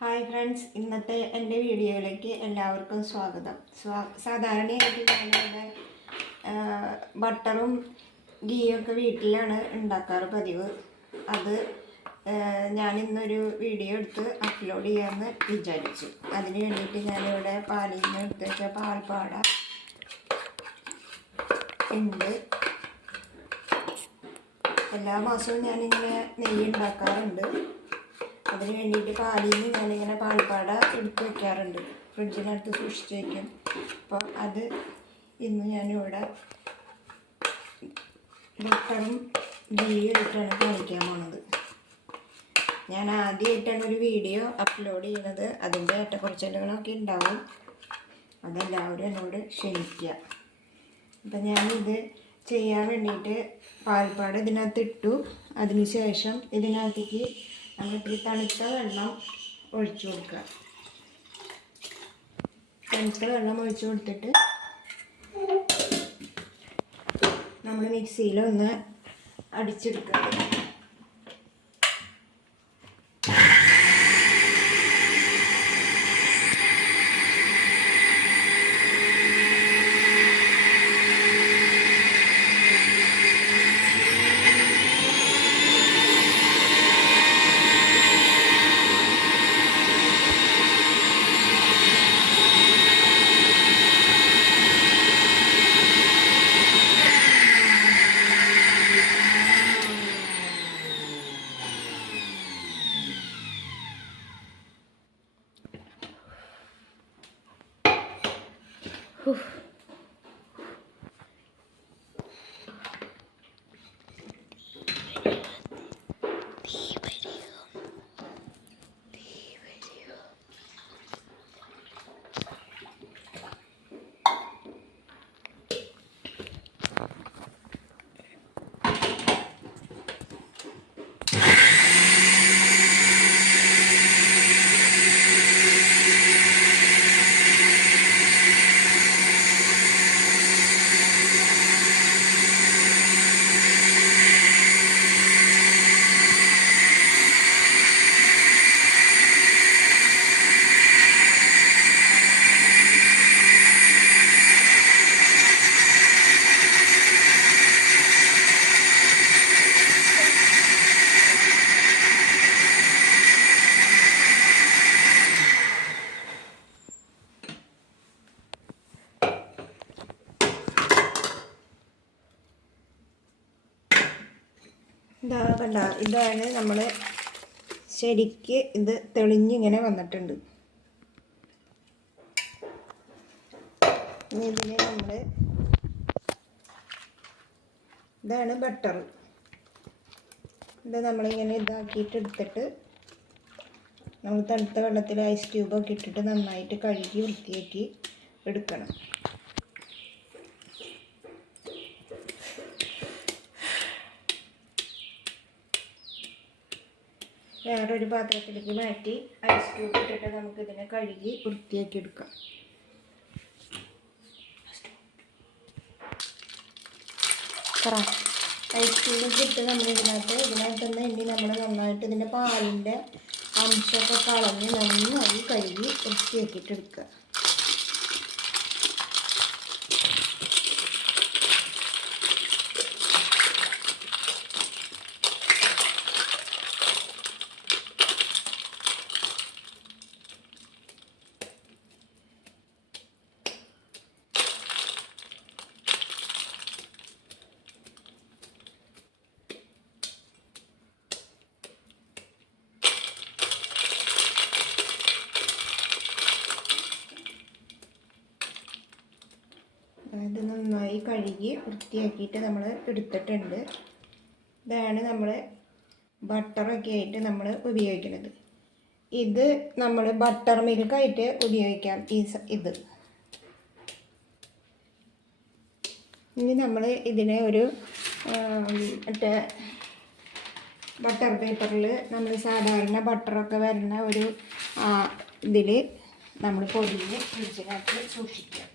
Hi friends, ഇന്നത്തെ എൻ്റെ വീഡിയോയിലേക്ക് എല്ലാവർക്കും സ്വാഗതം. സാധാരണയായിട്ട് ഞാനിവിടെ ബട്ടറും ഗീയൊക്കെ വീട്ടിലാണ് ഉണ്ടാക്കാറ് പതിവ്. അത് ഞാനിന്നൊരു വീഡിയോ എടുത്ത് അപ്ലോഡ് ചെയ്യാമെന്ന് വിചാരിച്ചു. അതിന് വേണ്ടിയിട്ട് ഞാനിവിടെ പാലിൽ നിന്ന് എടുത്ത് വെച്ച പാൽപ്പാട ഉണ്ട്. എല്ലാ മാസവും ഞാനിങ്ങനെ നെയ്യ് ഉണ്ടാക്കാറുണ്ട്. അതിന് വേണ്ടിയിട്ട് പാലിൽ നിന്ന് ഞാനിങ്ങനെ പാൽപ്പാട എടുത്ത് വയ്ക്കാറുണ്ട്, ഫ്രിഡ്ജിനകത്ത് സൂക്ഷിച്ച് വയ്ക്കും. അപ്പോൾ അത് ഇന്ന് ഞാനിവിടെ ബട്ടറും ഗീയും ഇട്ടാണ് കാണിക്കാൻ പോണത്. ഞാൻ ആദ്യമായിട്ടാണ് ഒരു വീഡിയോ അപ്ലോഡ് ചെയ്യുന്നത്. അതിൻ്റെ ഏറ്റക്കുറച്ചിലുകളൊക്കെ ഉണ്ടാവും, അതെല്ലാവരും എന്നോട് ക്ഷമിക്കുക. അപ്പം ഞാനിത് ചെയ്യാൻ വേണ്ടിയിട്ട് പാൽപ്പാട ഇതിനകത്ത് ഇട്ടു. അതിന് ശേഷം ഇതിനകത്തേക്ക് നമ്മളിത്തിരി തണുത്ത വെള്ളം ഒഴിച്ചു കൊടുക്കുക. തണുത്ത വെള്ളം ഒഴിച്ചു കൊടുത്തിട്ട് നമ്മൾ മിക്സിയിലൊന്ന് അടിച്ചെടുക്കുക. ഇതാണ് നമ്മൾ ശരിക്ക് ഇത് തെളിഞ്ഞിങ്ങനെ വന്നിട്ടുണ്ട്. ഇനി ഇതിന് നമ്മൾ ഇതാണ് ബട്ടർ. ഇത് നമ്മളിങ്ങനെ ഇതാക്കിയിട്ട് എടുത്തിട്ട് നമ്മൾ തണുത്ത വെള്ളത്തിൽ ഐസ് ക്യൂബൊക്കെ ഇട്ടിട്ട് നന്നായിട്ട് കഴുകി വൃത്തിയാക്കി എടുക്കണം. വേറൊരു പാത്രത്തിലേക്ക് മാറ്റി ഐസ് ക്യൂബ് ഇട്ടിട്ട് നമുക്കിതിനെ കഴുകി വൃത്തിയാക്കി എടുക്കാം. ഐസ് ക്യൂബൊക്കെ ഇട്ട് ഇതിനകത്തുനിന്ന് ഇനി നമ്മൾ നന്നായിട്ട് ഇതിൻ്റെ പാലിൻ്റെ അംശമൊക്കെ കളഞ്ഞ് നന്നായി കഴുകി വൃത്തിയാക്കിയിട്ട് എടുക്കുക. ഇത് നന്നായി കഴുകി വൃത്തിയാക്കിയിട്ട് നമ്മൾ എടുത്തിട്ടുണ്ട്. ഇതാണ് നമ്മൾ ബട്ടറൊക്കെ ആയിട്ട് നമ്മൾ ഉപയോഗിക്കുന്നത്. ഇത് നമ്മൾ ബട്ടർ മിൽക്കായിട്ട് ഉപയോഗിക്കാം. ഇത് ഇനി നമ്മൾ ഇതിനെ ഒരു മറ്റേ ബട്ടർ പേപ്പറിൽ നമ്മൾ സാധാരണ ബട്ടറൊക്കെ വരുന്ന ഒരു ഇതിൽ നമ്മൾ പൊതിഞ്ഞ് ഫ്രിഡ്ജിനകത്ത് സൂക്ഷിക്കാം.